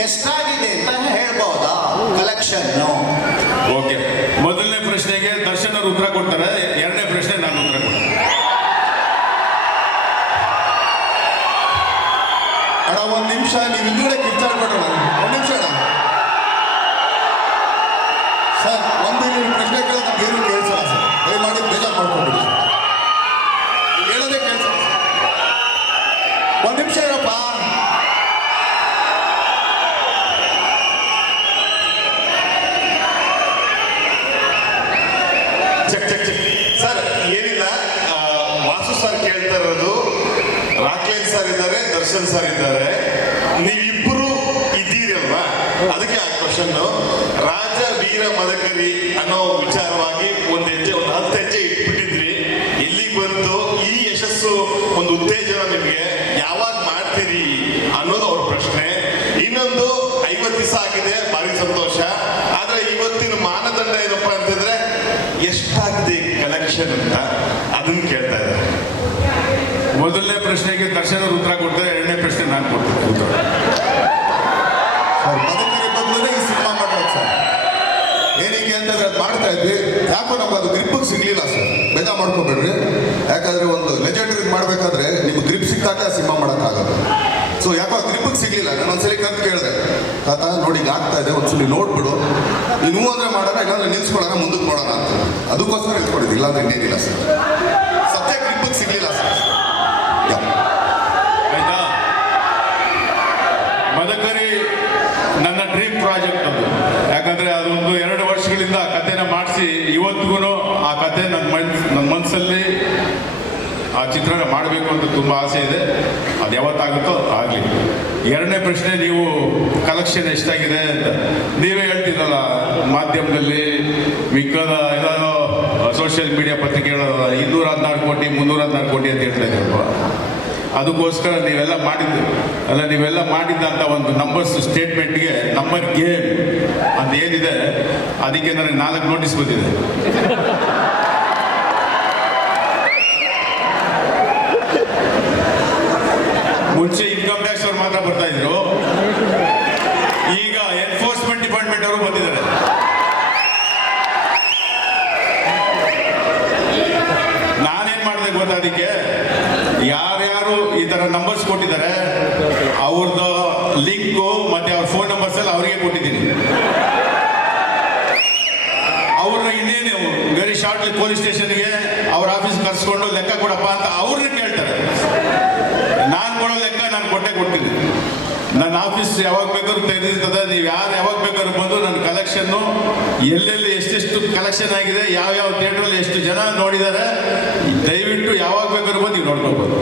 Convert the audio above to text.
ಎಷ್ಟಾಗಿದೆ ಅಂತ ಹೇಳ್ಬಹುದಾ ಕಲೆಕ್ಷನ್ ಓಕೆ ಮೊದಲನೇ ಪ್ರಶ್ನೆಗೆ ದರ್ಶನ್ ಅವರು ಉತ್ತರ ಕೊಡ್ತಾರೆ ಎರಡನೇ ಪ್ರಶ್ನೆ ನಾನು ಉತ್ತರ ಕೊಡ್ತೀನಿ. ಅಣ್ಣ ಒಂದು ನಿಮಿಷ ನೀವು ಹಿಂದುಗಡೆ ವಾಸು ಸರ್ ಕೇಳ್ತಾ ಇರೋದು, ರಾಕೇಶ್ ಸರ್ ಇದ್ದಾರೆ, ದರ್ಶನ್ ಸರ್ ಇದ್ದಾರೆ. ನೀವಿಬ್ಬರು ಇದ್ದೀರಲ್ವಾ? ಅದಕ್ಕೆ ಆ ಕ್ವಶನ್ ರಾಜ, ವೀರ, ಮದಕರಿ ಅನ್ನೋ ವಿಚಾರವಾಗಿ ಒಂದು ಹೆಜ್ಜೆ, ಒಂದು ಹತ್ತು ಹೆಜ್ಜೆ ಇಟ್ಬಿಟ್ಟಿದ್ರಿ. ಇಲ್ಲಿ ಬಂತು? ಈ ಯಶಸ್ಸು, ಒಂದು ಉತ್ತೇಜನ ನಿಮಗೆ ಯಾವಾಗ ಮಾಡ್ತೀರಿ ಅನ್ನೋದು ಅವ್ರ ಪ್ರಶ್ನೆ ಇನ್ನೊಂದು ಐವತ್ತು ದಿವಸ ಆಗಿದೆ ಭಾರಿ ಸಂತೋಷ ಆದ್ರೆ ಇವತ್ತಿನ ಮಾನದಂಡ ಏನಪ್ಪಾ ಅಂತಂದ್ರೆ ಎಷ್ಟಾಗಿದೆ ಕಲೆಕ್ಷನ್ ಅಂತ ಅದನ್ನ ಕೇಳ್ತಾ ಇದ್ದಾರೆ ಮೊದಲನೇ ಪ್ರಶ್ನೆಗೆ ದರ್ಶನ ಉತ್ತರ ಕೊಡ್ತಾರೆ, ಎರಡನೇ ಪ್ರಶ್ನೆ ನಾನು ಕೊಡ್ತೀನಿ. ಉತ್ತರ. ಬದಲೇ ಈ ಸಿನಿಮಾ ಮಾಡೋದು ಸರ್. ಏನಕ್ಕೆ ಅಂತಂದ್ರೆ ಅದು ಮಾಡ್ತಾ ಇದ್ವಿ. ಯಾಕೋ ನಮ್ಗೆ ಅದು ಗ್ರಿಪ್ ಸಿಗ್ಲಿಲ್ಲ ಸರ್. ಬೇಜಾರು ಮಾಡ್ಕೊಬೇಡ್ರಿ. ಯಾಕಂದ್ರೆ ಒಂದು ಲೆಜೆಂಡರಿ ಮಾಡ್ಬೇಕಾದ್ರೆ ನಿಮ್ಗೆ ಗ್ರಿಪ್ ಸಿಕ್ಕಾಗ ಸಿನಿಮಾ ಮಾಡೋಕ್ಕಾಗಲ್ಲ. ಸೊ ಯಾಕೋ ಗ್ರಿಪ್ ಸಿಗ್ಲಿಲ್ಲ. ನಾನು ಒಂದ್ಸಲಿ ಕರೆದು ಕೇಳಿದೆ. ತಾತ, ನೋಡಿ ಈಗ ಆಗ್ತಾ ಇದೆ. ಒಂದ್ಸಲಿ ನೋಡ್ಬಿಡು. ಹ್ಞೂ ಅಂದ್ರೆ ಮಾಡೋಣ, ಇಲ್ಲಾಂದ್ರೆ ನಿಲ್ಸ್ಕೊಳ್ಳೋಣ, ಮುಂದಕ್ಕೆ ಮಾಡೋಣ ಅಂತ. ಅದಕ್ಕೋಸ್ಕರ ಇಟ್ಕೊಂಡಿದ್ದು ಇಲ್ಲಾಂದ್ರೆ ಇನ್ನೇನಿಲ್ಲ ಸರ್ ಸತ್ಯ ಗ್ರಿಪ್ ಸಿಗ್ಲಿಲ್ಲ ಸರ್ ಯಾ ಆಯ್ತಾ ಮದಕರಿ ನನ್ನ ಡ್ರೀಮ್ ಪ್ರಾಜೆಕ್ಟ್ ಅದು ಯಾಕಂದ್ರೆ ಅದೊಂದು ಎರಡು ವರ್ಷಗಳಿಂದ ಆ ಕಥೆನ ಮಾಡಿಸಿ ಇವತ್ತಿಗೂ ಆ ಕತೆ ನನ್ನ ಮನ್ ನನ್ನ ಮನಸ್ಸಲ್ಲಿ ಆ ಚಿತ್ರನ ಮಾಡಬೇಕು ಅಂತ ತುಂಬ ಆಸೆ ಇದೆ. ಅದು ಯಾವತ್ತಾಗುತ್ತೋ ಆಗಲಿ. ಎರಡನೇ ಪ್ರಶ್ನೆ, ನೀವು ಕಲೆಕ್ಷನ್ ಎಷ್ಟಾಗಿದೆ ಅಂತ. ನೀವೇ ಹೇಳ್ತೀರಲ್ಲ, ಮಾಧ್ಯಮದಲ್ಲಿ ಮಿಕ್ಕದ ಏನಾದರೂ ಸೋಷಿಯಲ್ ಮೀಡಿಯಾ ಪತ್ರಿಕೆಗಳ, ಇನ್ನೂರ ಹದಿನಾರು ಕೋಟಿ, ಮುನ್ನೂರ ಹದಿನಾರು ಕೋಟಿ ಅಂತ ಹೇಳ್ತಾ ಅದಕ್ಕೋಸ್ಕರ ನೀವೆಲ್ಲ ಮಾಡಿದ್ದು. ಅಲ್ಲ, ನೀವೆಲ್ಲ ಮಾಡಿದ್ದಂಥ ಒಂದು ನಂಬರ್ಸ್ ಸ್ಟೇಟ್ಮೆಂಟ್ಗೆ ನಂಬರ್ ಗೇಮ್ ಏನಿದೆ, ಅದಕ್ಕೆ ನನಗೆ ನಾಲ್ಕು ನೋಟಿಸ್ ಬಂದಿದೆ. ಮುಂಚೆ ಇನ್ಕಮ್ ಟ್ಯಾಕ್ಸ್ ಅವ್ರು ಮಾತ್ರ ಬರ್ತಾ ಇದ್ರು ಈಗ ಎನ್ಫೋರ್ಸ್ಮೆಂಟ್ ಡಿಪಾರ್ಟ್ಮೆಂಟ್ ಅವರು ಬಂದಿದ್ದಾರೆ ನಾನೇನ್ ಮಾಡಿದೆ ಗೊತ್ತಾ ಅದಕ್ಕೆ ತರ ನಂಬರ್ಸ್ ಕೊಟ್ಟಿದ್ದಾರೆ. ಅವ್ರದ್ದು ಲಿಂಕು ಮತ್ತೆ ಅವ್ರ ಫೋನ್ ನಂಬರ್ಸ್ ಎಲ್ಲ ಅವರಿಗೆ ಕೊಟ್ಟಿದ್ದೀನಿ. ಅವ್ರನ್ನ ಇನ್ನೇನು ವೆರಿ ಶಾರ್ಟ್ಲಿ ಪೊಲೀಸ್ ಸ್ಟೇಷನ್ಗೆ ಅವ್ರ ಆಫೀಸ್ ಕರ್ಸ್ಕೊಂಡು ಲೆಕ್ಕ ಕೊಡಪ್ಪ ಅಂತ ಅವ್ರನ್ನ ಕೇಳ್ತಾರೆ. ನಾನು ಕೊಡೋ ಲೆಕ್ಕ ನಾನು ಕೊಟ್ಟೆ ಕೊಡ್ತೀನಿ. ನನ್ನ ಆಫೀಸ್ ಯಾವಾಗ ಬೇಕಾದ್ರೂ ತೆರೆದಿರ್ತದೆ ನೀವು ಯಾರು ಯಾವಾಗ ಬೇಕಾದ್ರೂ ಬಂದು ನನ್ನ ಕಲೆಕ್ಷನ್ನು ಎಲ್ಲೆಲ್ಲಿ ಎಷ್ಟೆಷ್ಟು ಕಲೆಕ್ಷನ್ ಆಗಿದೆ ಯಾವ ಯಾವ ಥಿಯೇಟ್ರಲ್ಲಿ ಎಷ್ಟು ಜನ ನೋಡಿದ್ದಾರೆ, ದಯವಿಟ್ಟು ಯಾವಾಗ ಬೇಕಾದ್ರೂ ಬಂದು ನೀವು ನೋಡ್ಕೋಬೋದು.